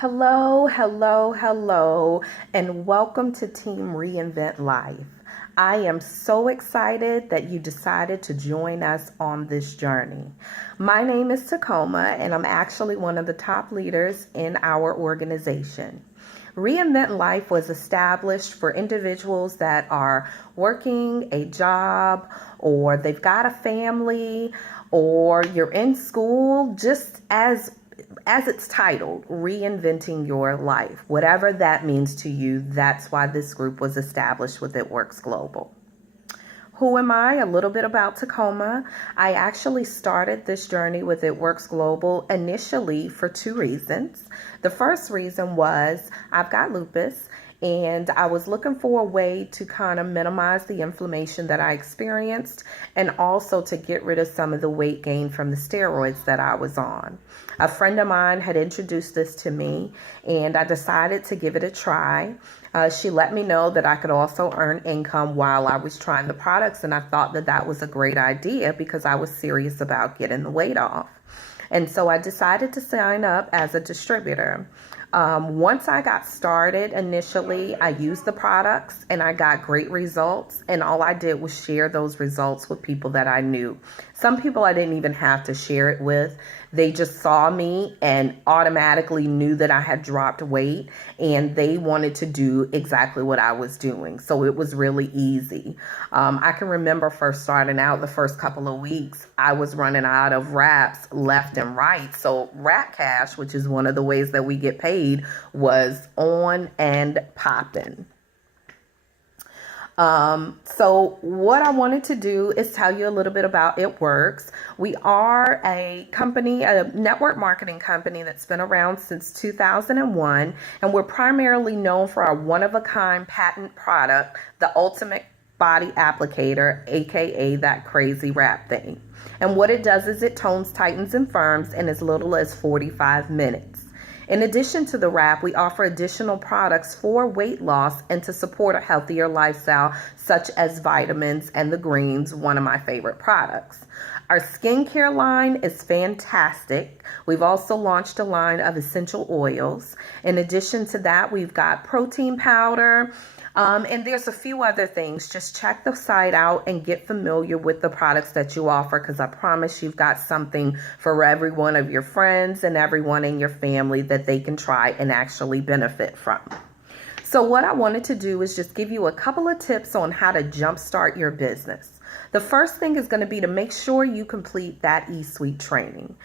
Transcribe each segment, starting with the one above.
Hello, hello, hello, and welcome to Team Reinvent Life. I am so excited that you decided to join us on this journey. My name is Tacoma, and I'm actually one of the top leaders in our organization. Reinvent Life was established for individuals that are working a job, or they've got a family, or you're in school, just as it's titled, Reinventing Your Life. Whatever that means to you, that's why this group was established with It Works Global. Who am I? A little bit about Tacoma. I actually started this journey with It Works Global initially for two reasons. The first reason was I've got lupus, and I was looking for a way to kind of minimize the inflammation that I experienced and also to get rid of some of the weight gain from the steroids that I was on. A friend of mine had introduced this to me, and I decided to give it a try. She let me know that I could also earn income while I was trying the products, and I thought that that was a great idea because I was serious about getting the weight off. And so I decided to sign up as a distributor. Once I got started, initially, I used the products and I got great results. And all I did was share those results with people that I knew. Some people I didn't even have to share it with. They just saw me and automatically knew that I had dropped weight, and they wanted to do exactly what I was doing. So it was really easy. I can remember first starting out the first couple of weeks, I was running out of wraps left and right. So Wrap Cash, which is one of the ways that we get paid, was on and popping. So what I wanted to do is tell you a little bit about It Works. We are a company, a network marketing company that's been around since 2001, and we're primarily known for our one-of-a-kind patent product, the Ultimate Body Applicator, aka that crazy wrap thing. And what it does is it tones, tightens, and firms in as little as 45 minutes. In addition to the wrap, we offer additional products for weight loss and to support a healthier lifestyle, such as vitamins and the greens, one of my favorite products. Our skincare line is fantastic. We've also launched a line of essential oils. In addition to that, we've got protein powder, and there's a few other things. Just check the site out and get familiar with the products that you offer, because I promise you've got something for every one of your friends and everyone in your family that they can try and actually benefit from. So what I wanted to do is just give you a couple of tips on how to jumpstart your business. The first thing is going to be to make sure you complete that eSuite training.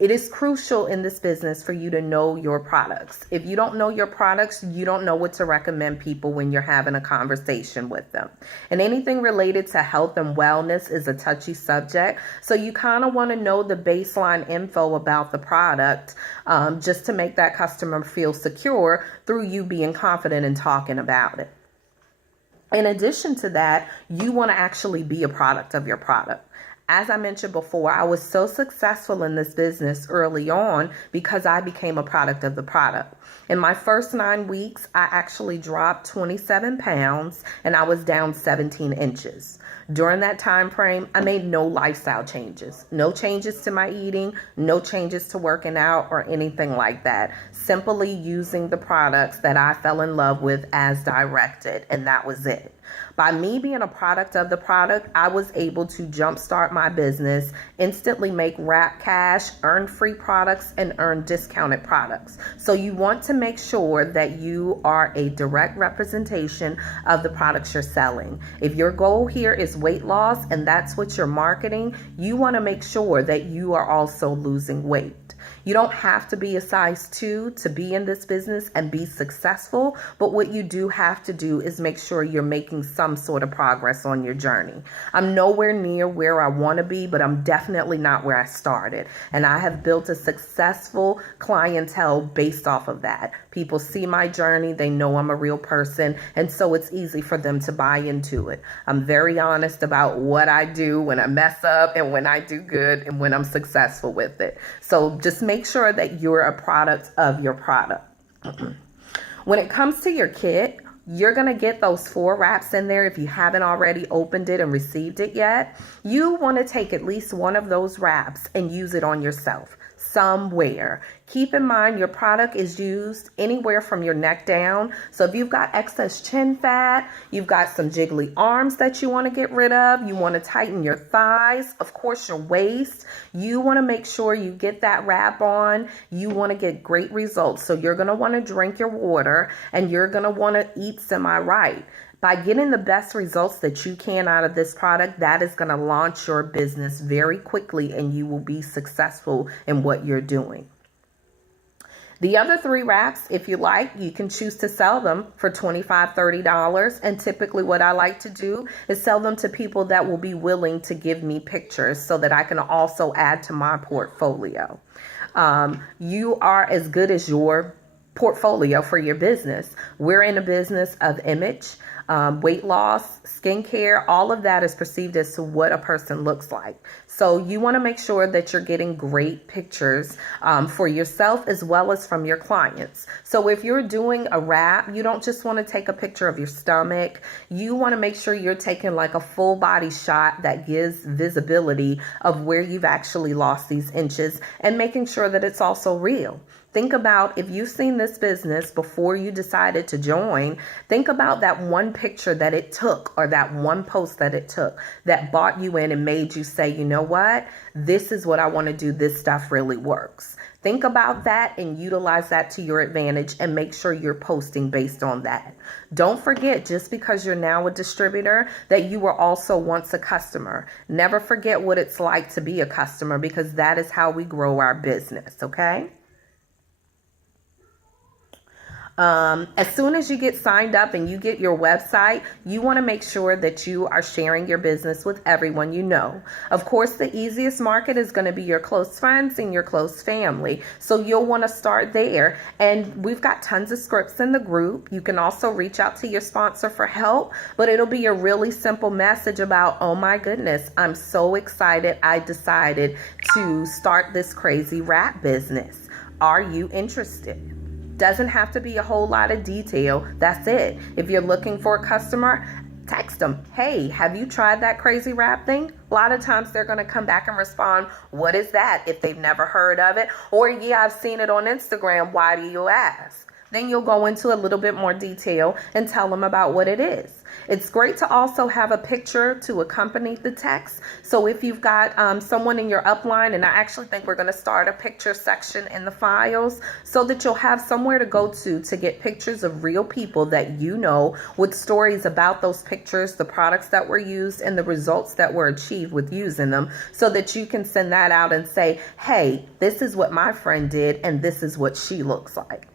It is crucial in this business for you to know your products. If you don't know your products, you don't know what to recommend people when you're having a conversation with them. And anything related to health and wellness is a touchy subject. So you kind of want to know the baseline info about the product, just to make that customer feel secure through you being confident in talking about it. In addition to that, you want to actually be a product of your product. As I mentioned before, I was so successful in this business early on because I became a product of the product. In my first 9 weeks, I actually dropped 27 pounds and I was down 17 inches. During that time frame, I made no lifestyle changes, no changes to my eating, no changes to working out or anything like that. Simply using the products that I fell in love with as directed, and that was it. By me being a product of the product, I was able to jumpstart my business, instantly make Wrap Cash, earn free products, and earn discounted products. So you want to make sure that you are a direct representation of the products you're selling. If your goal here is weight loss and that's what you're marketing, you want to make sure that you are also losing weight. You don't have to be a size 2 to be in this business and be successful, but what you do have to do is make sure you're making some sort of progress on your journey. I'm nowhere near where I want to be, but I'm definitely not where I started. And I have built a successful clientele based off of that. People see my journey, they know I'm a real person, and so it's easy for them to buy into it. I'm very honest about what I do when I mess up and when I do good and when I'm successful with it. So just make sure that you're a product of your product. When it comes to your kit, you're going to get those 4 wraps in there if you haven't already opened it and received it yet. You want to take at least one of those wraps and use it on yourself somewhere. Keep in mind your product is used anywhere from your neck down. So if you've got excess chin fat, you've got some jiggly arms that you want to get rid of, you want to tighten your thighs, of course your waist, you want to make sure you get that wrap on. You want to get great results. So you're going to want to drink your water and you're going to want to eat semi-right. By getting the best results that you can out of this product, that is going to launch your business very quickly and you will be successful in what you're doing. The other 3 wraps, if you like, you can choose to sell them for $25, $30. And typically what I like to do is sell them to people that will be willing to give me pictures so that I can also add to my portfolio. You are as good as your portfolio for your business. We're in a business of image, weight loss, skincare, all of that is perceived as to what a person looks like. So you want to make sure that you're getting great pictures for yourself as well as from your clients. So if you're doing a wrap, you don't just want to take a picture of your stomach. You want to make sure you're taking like a full body shot that gives visibility of where you've actually lost these inches and making sure that it's also real. Think about if you've seen this business before you decided to join, think about that one picture that it took or that one post that it took that brought you in and made you say, you know what, this is what I want to do. This stuff really works. Think about that and utilize that to your advantage and make sure you're posting based on that. Don't forget, just because you're now a distributor, that you were also once a customer. Never forget what it's like to be a customer because that is how we grow our business, okay? As soon as you get signed up and you get your website, you want to make sure that you are sharing your business with everyone you know. Of course, the easiest market is going to be your close friends and your close family. So you'll want to start there. And we've got tons of scripts in the group. You can also reach out to your sponsor for help, but it'll be a really simple message about, oh my goodness, I'm so excited. I decided to start this crazy wrap business. Are you interested? Doesn't have to be a whole lot of detail. That's it. If you're looking for a customer, text them. Hey, have you tried that crazy wrap thing? A lot of times they're going to come back and respond, what is that? If they've never heard of it. Or, yeah, I've seen it on Instagram. Why do you ask? Then you'll go into a little bit more detail and tell them about what it is. It's great to also have a picture to accompany the text. So if you've got someone in your upline, and I actually think we're going to start a picture section in the files so that you'll have somewhere to go to get pictures of real people that you know with stories about those pictures, the products that were used, and the results that were achieved with using them so that you can send that out and say, hey, this is what my friend did and this is what she looks like.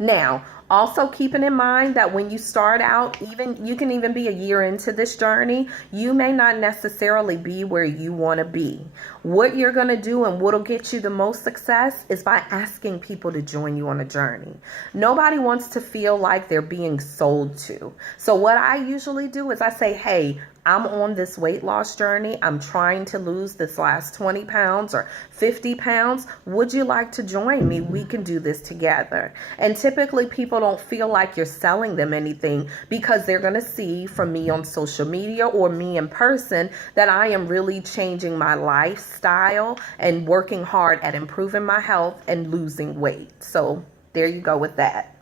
Now, also keeping in mind that when you start out, you can even be a year into this journey, you may not necessarily be where you want to be. What you're going to do and what'll get you the most success is by asking people to join you on a journey. Nobody wants to feel like they're being sold to. So what I usually do is I say, hey, I'm on this weight loss journey. I'm trying to lose this last 20 pounds or 50 pounds. Would you like to join me? We can do this together. And typically people don't feel like you're selling them anything because they're going to see from me on social media or me in person that I am really changing my lifestyle and working hard at improving my health and losing weight. So there you go with that.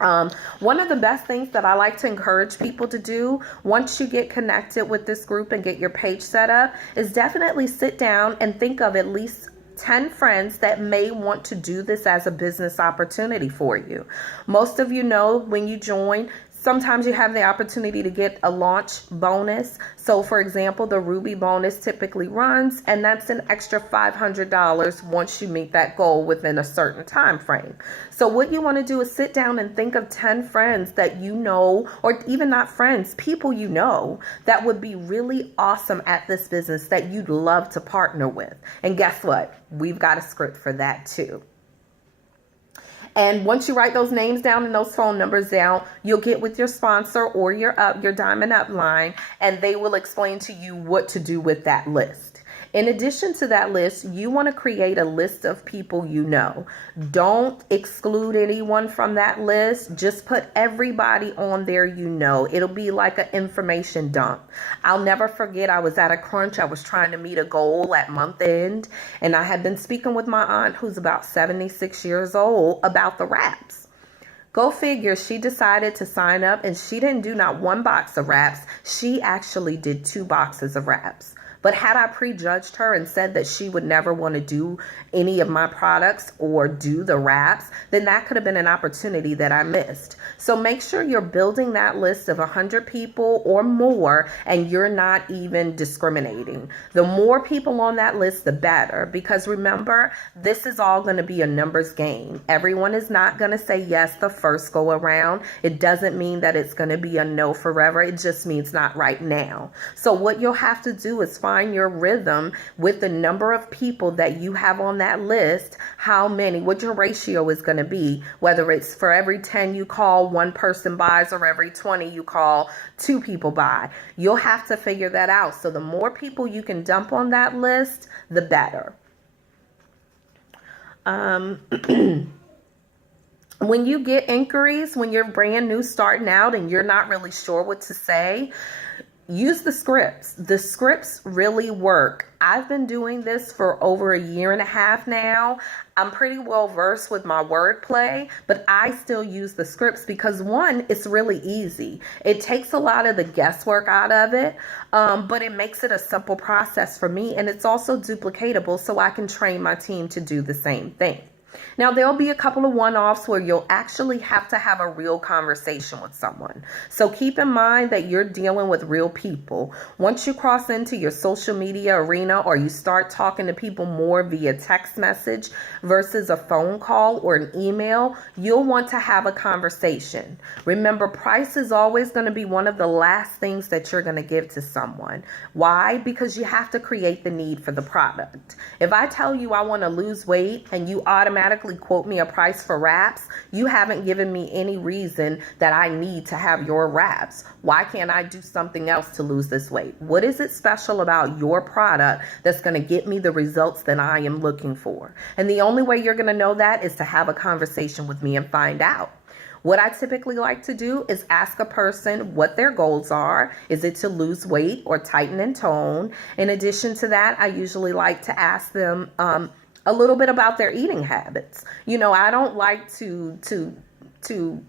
One of the best things that I like to encourage people to do once you get connected with this group and get your page set up is definitely sit down and think of at least 10 friends that may want to do this as a business opportunity for you. Most of you know when you join, sometimes you have the opportunity to get a launch bonus. So for example, the Ruby bonus typically runs, and that's an extra $500 once you meet that goal within a certain time frame. So what you want to do is sit down and think of 10 friends that you know, or even not friends, people you know that would be really awesome at this business that you'd love to partner with. And guess what? We've got a script for that too. And once you write those names down and those phone numbers down, you'll get with your sponsor or your Diamond Upline, and they will explain to you what to do with that list. In addition to that list, you want to create a list of people you know. Don't exclude anyone from that list. Just put everybody on there you know. It'll be like an information dump. I'll never forget, I was at a crunch. I was trying to meet a goal at month end, and I had been speaking with my aunt, who's about 76 years old, about the wraps. Go figure, she decided to sign up, and she didn't do not one box of wraps. She actually did 2 boxes of wraps. But had I prejudged her and said that she would never want to do any of my products or do the wraps, then that could have been an opportunity that I missed. So make sure you're building that list of 100 people or more, and you're not even discriminating. The more people on that list, the better, because remember, this is all going to be a numbers game. Everyone is not going to say yes the first go around. It doesn't mean that it's going to be a no forever. It just means not right now. So what you'll have to do is find your rhythm with the number of people that you have on that list, how many, what your ratio is going to be, whether it's for every 10 you call, 1 person buys, or every 20 you call, 2 people buy. You'll have to figure that out. So the more people you can dump on that list, the better. When you get inquiries, when you're brand new starting out and you're not really sure what to say, use the scripts. The scripts really work. I've been doing this for over 1.5 years now. I'm pretty well versed with my wordplay, but I still use the scripts because, one, it's really easy. It takes a lot of the guesswork out of it, but it makes it a simple process for me, and it's also duplicatable so I can train my team to do the same thing. Now, there'll be a couple of one-offs where you'll actually have to have a real conversation with someone. So keep in mind that you're dealing with real people. Once you cross into your social media arena or you start talking to people more via text message versus a phone call or an email, you'll want to have a conversation. Remember, price is always going to be one of the last things that you're going to give to someone. Why? Because you have to create the need for the product. If I tell you I want to lose weight and you automatically quote me a price for wraps, you haven't given me any reason that I need to have your wraps. Why can't I do something else to lose this weight? What is it special about your product that's going to get me the results that I am looking for? And the only way you're going to know that is to have a conversation with me and find out. What I typically like to do is ask a person what their goals are. Is it to lose weight or tighten and tone? In addition to that, I usually like to ask them a little bit about their eating habits. You know, I don't like to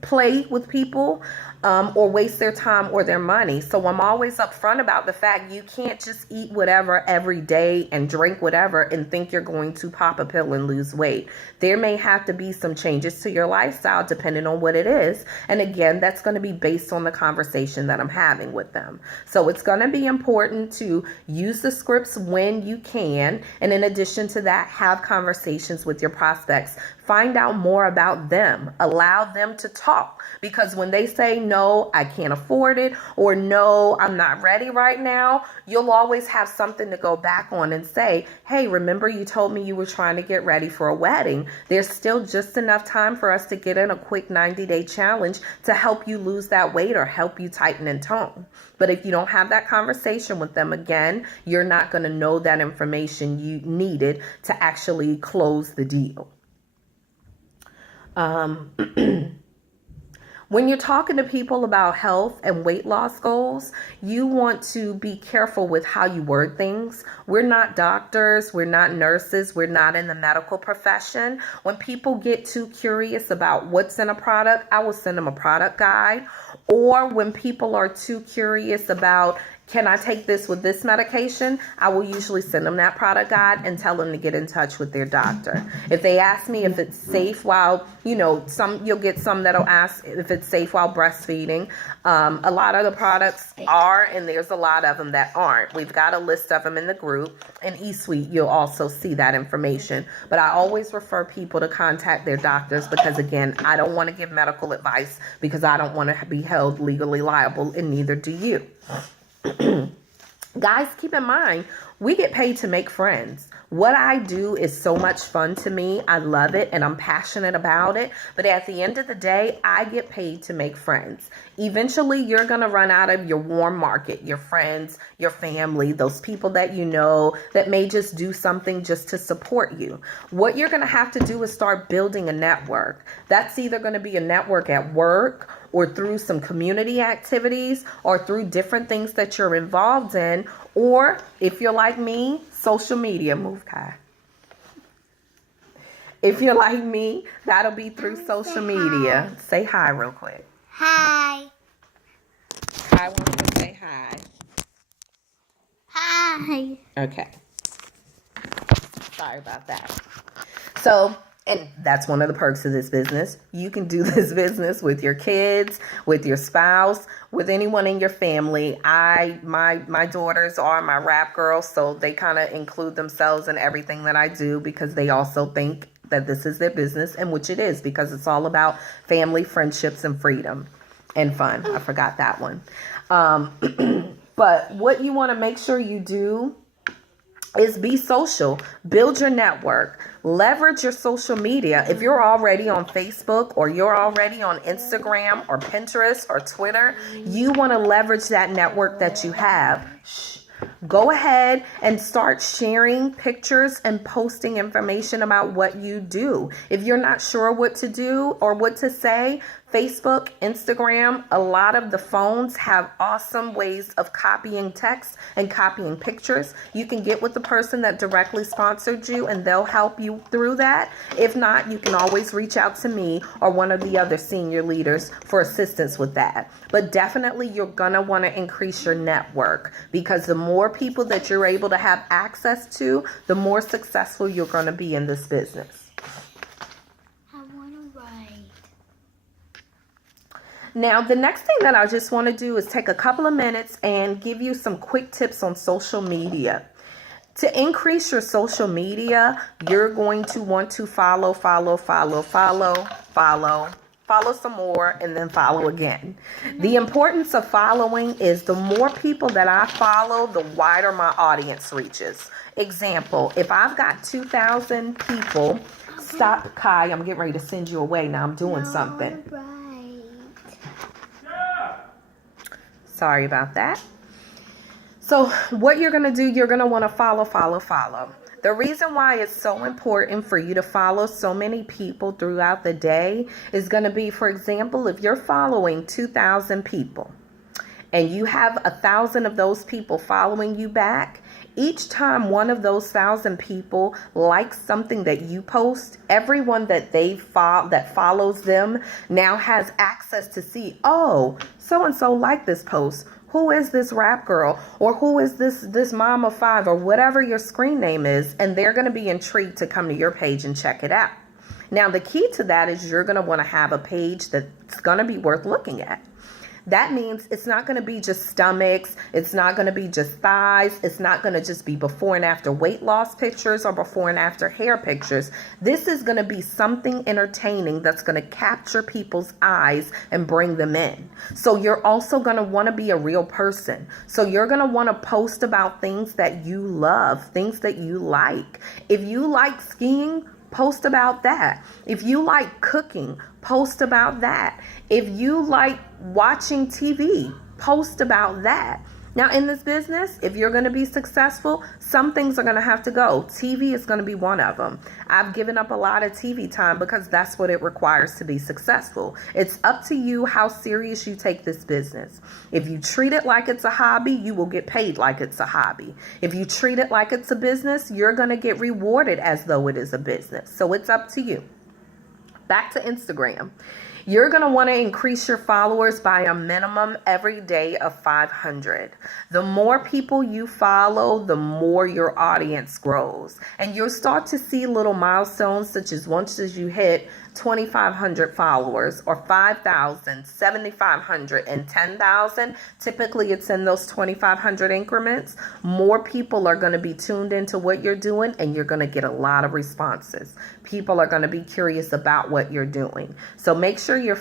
play with people or waste their time or their money. So I'm always upfront about the fact you can't just eat whatever every day and drink whatever and think you're going to pop a pill and lose weight. There may have to be some changes to your lifestyle depending on what it is. And again, that's going to be based on the conversation that I'm having with them. So it's going to be important to use the scripts when you can. And in addition to that, have conversations with your prospects. Find out more about them. Allow them to talk. Because when they say, no, I can't afford it, or no, I'm not ready right now, you'll always have something to go back on and say, hey, remember you told me you were trying to get ready for a wedding. There's still just enough time for us to get in a quick 90-day challenge to help you lose that weight or help you tighten and tone. But if you don't have that conversation with them, again, you're not going to know that information you needed to actually close the deal. When you're talking to people about health and weight loss goals, you want to be careful with how you word things. We're not doctors, we're not nurses, we're not in the medical profession. When people get too curious about what's in a product, I will send them a product guide. Or when people are too curious about, can I take this with this medication? I will usually send them that product guide and tell them to get in touch with their doctor. If they ask me if it's safe while, you'll get some that'll ask if it's safe while breastfeeding. A lot of the products are, and there's a lot of them that aren't. We've got a list of them in the group. In eSuite, you'll also see that information. But I always refer people to contact their doctors because, again, I don't want to give medical advice because I don't want to be held legally liable, and neither do you. Guys, keep in mind, We get paid to make friends. What I do is so much fun to me. I love it and I'm passionate about it. But at the end of the day, I get paid to make friends. Eventually, you're going to run out of your warm market, your friends, your family, those people that you know that may just do something just to support you. What you're going to have to do is start building a network. That's either going to be a network at work or through some community activities or through different things that you're involved in. Or if you're like me, social media. Move, Kai. If you're like me, that'll be through social media. Say hi real quick. Hi. I want you to say hi. Hi. Okay. Sorry about that. So, and that's one of the perks of this business. You can do this business with your kids, with your spouse, with anyone in your family. My daughters are my rap girls, so they kind of include themselves in everything that I do because they also think that this is their business, and which it is, because it's all about family, friendships, and freedom and fun. I forgot that one. But what you want to make sure you do is be social, build your network, leverage your social media. If you're already on Facebook or you're already on Instagram or Pinterest or Twitter, you want to leverage that network that you have. Go ahead and start sharing pictures and posting information about what you do. If you're not sure what to do or what to say, Facebook, Instagram, a lot of the phones have awesome ways of copying text and copying pictures. You can get with the person that directly sponsored you and they'll help you through that. If not, you can always reach out to me or one of the other senior leaders for assistance with that. But definitely you're going to want to increase your network, because the more people that you're able to have access to, the more successful you're going to be in this business. Now, the next thing that I just want to do is take a couple of minutes and give you some quick tips on social media. To increase your social media, you're going to want to follow some more, and then follow again. The importance of following is the more people that I follow, the wider my audience reaches. Example, if I've got 2,000 people, stop, Kai, I'm getting ready to send you away now. I'm doing something. Sorry about that. So what you're going to do, you're going to want to follow. The reason why it's so important for you to follow so many people throughout the day is going to be, for example, if you're following 2,000 people and you have 1,000 of those people following you back, each time one of those 1,000 people likes something that you post, everyone that that follows them now has access to see, oh, so-and-so liked this post. Who is this rap girl? Or who is this mom of 5, or whatever your screen name is? And they're going to be intrigued to come to your page and check it out. Now, the key to that is you're going to want to have a page that's going to be worth looking at. That means it's not going to be just stomachs. It's not going to be just thighs. It's not going to just be before and after weight loss pictures or before and after hair pictures. This is going to be something entertaining that's going to capture people's eyes and bring them in. So you're also going to want to be a real person. So you're going to want to post about things that you love, things that you like. If you like skiing, post about that. If you like cooking, post about that. If you like watching TV, post about that. Now, in this business, if you're going to be successful, some things are going to have to go. TV is going to be one of them. I've given up a lot of TV time because that's what it requires to be successful. It's up to you how serious you take this business. If you treat it like it's a hobby, you will get paid like it's a hobby. If you treat it like it's a business, you're going to get rewarded as though it is a business. So it's up to you. Back to Instagram. You're going to want to increase your followers by a minimum every day of 500. The more people you follow, the more your audience grows. And you'll start to see little milestones, such as once you hit 2,500 followers, or 5,000, 7,500, and 10,000. Typically, it's in those 2,500 increments. More people are going to be tuned into what you're doing, and you're going to get a lot of responses. People are going to be curious about what you're doing. So make sure you're